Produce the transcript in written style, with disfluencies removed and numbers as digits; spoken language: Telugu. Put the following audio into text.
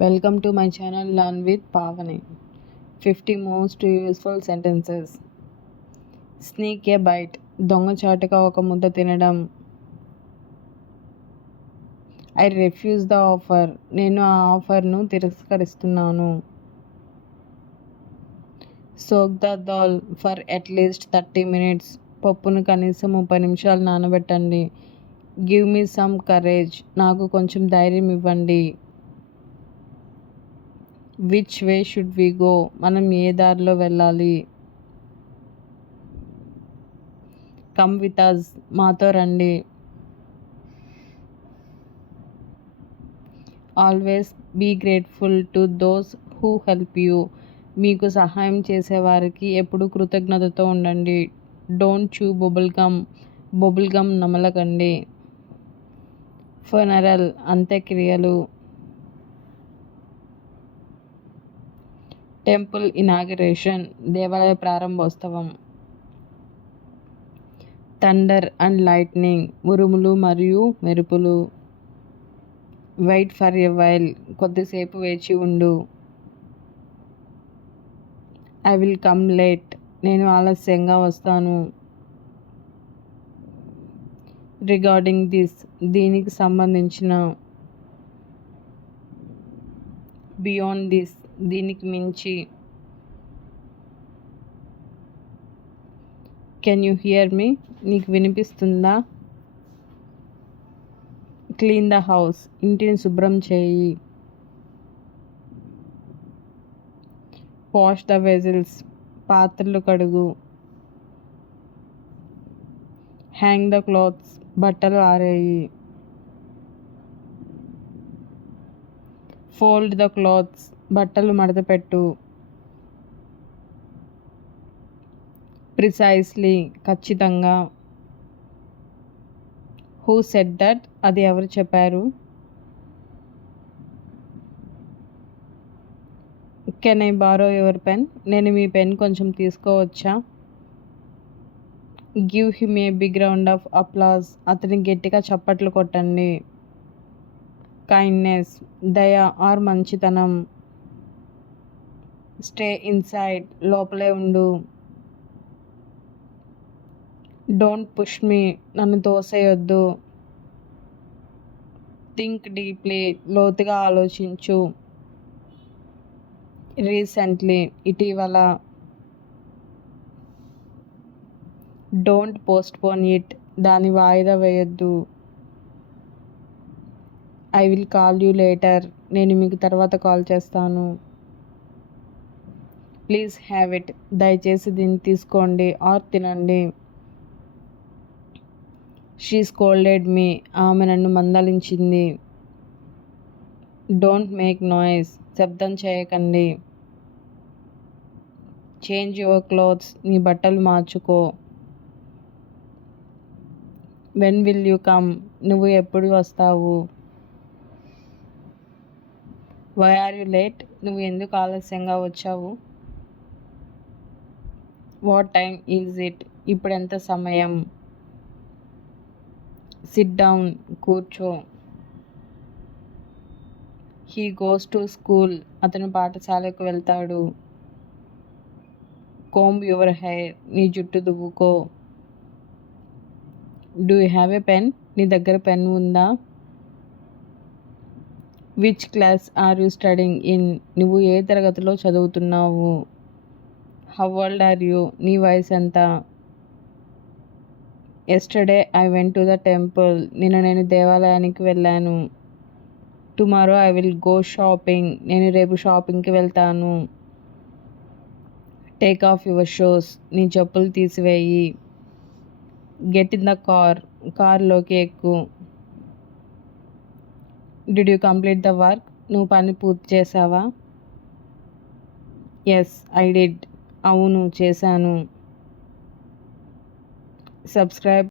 Welcome to my channel Learn with Pavani. 50 most useful sentences. Sneak a bite. దొంగచాటుగా ఒక ముద్ద తినడం. I refuse the offer. నేను ఆ ఆఫర్ను తిరస్కరిస్తున్నాను. Soak the dal for at least 30 minutes. పప్పును కనీసం 30 నిమిషాలు నానబెట్టండి. Give me some courage. నాకు కొంచెం ధైర్యం ఇవ్వండి. Which way should we go? మనం ఏ దారిలో వెళ్ళాలి? Come with us. మాతో రండి. Always be grateful to those who help you. మీకు సహాయం చేసేవారికి ఎప్పుడూ కృతజ్ఞతతో ఉండండి. డోంట్ చూ బొబుల్ గమ్ నమలకండి. ఫనరల్ అంత్యక్రియలు. టెంపుల్ ఇనాగరేషన్ దేవాలయ ప్రారంభోత్సవం. థండర్ అండ్ లైట్నింగ్ ఉరుములు మరియు మెరుపులు. వెయిట్ ఫర్ ఎ వైల్ కొద్దిసేపు వేచి ఉండు. ఐ విల్ కమ్ లేట్ నేను ఆలస్యంగా వస్తాను. రిగార్డింగ్ దిస్ దీనికి సంబంధించిన. బియాండ్ దిస్ దీనికి మించి. కెన్ యూ హియర్ మీ నీకు వినిపిస్తుందా? క్లీన్ ద హౌస్ ఇంటిని శుభ్రం చేయి. వాష్ ద వెజిల్స్ పాత్రలు కడుగు. హ్యాంగ్ ద క్లాత్స్ బట్టలు ఆరేయి. ఫోల్డ్ ద క్లాత్స్ బట్టలు మడతపెట్టు. ప్రిసైస్లీ ఖచ్చితంగా. హూ సెడ్ దట్ అది ఎవరు చెప్పారు? Can I borrow your pen నేను మీ పెన్ కొంచెం తీసుకోవచ్చా? Give him a big round of applause అతని గట్టిగా చప్పట్లు కొట్టండి. కైండ్నెస్ దయ ఆర్ మంచితనం. స్టే ఇన్సైడ్ లోపలే ఉండు. డోంట్ పుష్ మీ నన్ను తోసేయొద్దు. థింక్ డీప్లీ లోతుగా ఆలోచించు. రీసెంట్లీ ఇటీవల. డోంట్ పోస్ట్పోన్ ఇట్ దాని వాయిదా వేయొద్దు. I will call you later నేను మీకు తర్వాత కాల్ చేస్తాను. ప్లీజ్ హ్యావ్ ఇట్ దయచేసి దీన్ని తీసుకోండి ఆర్ తినండి. షీ స్కోల్డెడ్ మీ ఆమె నన్ను మందలించింది. డోంట్ మేక్ నాయిస్ శబ్దం చేయకండి. చేంజ్ యువర్ క్లోత్స్ నీ బట్టలు మార్చుకో. వెన్ విల్ యూ కమ్ నువ్వు ఎప్పుడు వస్తావు? వై ఆర్ యు లేట్ నువ్వు ఎందుకు ఆలస్యంగా వచ్చావు? వాట్ టైమ్ ఈజ్ ఇట్ ఇప్పుడు ఎంత సమయం? సిట్ డౌన్ కూర్చో. హీ గోస్ టు స్కూల్ అతను పాఠశాలకు వెళ్తాడు. కోంబ్ యువర్ హెయిర్ నీ జుట్టు దువ్వుకో. Do you have a pen నీ దగ్గర పెన్ ఉందా? Which class are you studying in నువ్వు ఏ తరగతిలో చదువుతున్నావు? హౌ ఓల్డ్ ఆర్ యూ నీ వయసు ఎంత? Yesterday I went to the temple నిన్న నేను దేవాలయానికి వెళ్ళాను. Tomorrow I will go shopping నేను రేపు షాపింగ్కి వెళ్తాను. టేక్ ఆఫ్ యువర్ షూస్ నీ చెప్పులు తీసివేయి. గెట్ ఇన్ ద కార్లోకి ఎక్కు. Did you complete the work నువ్వు పని పూర్తి చేసావా? ఎస్ ఐ డిడ్ అవును చేశాను. సబ్స్క్రైబ్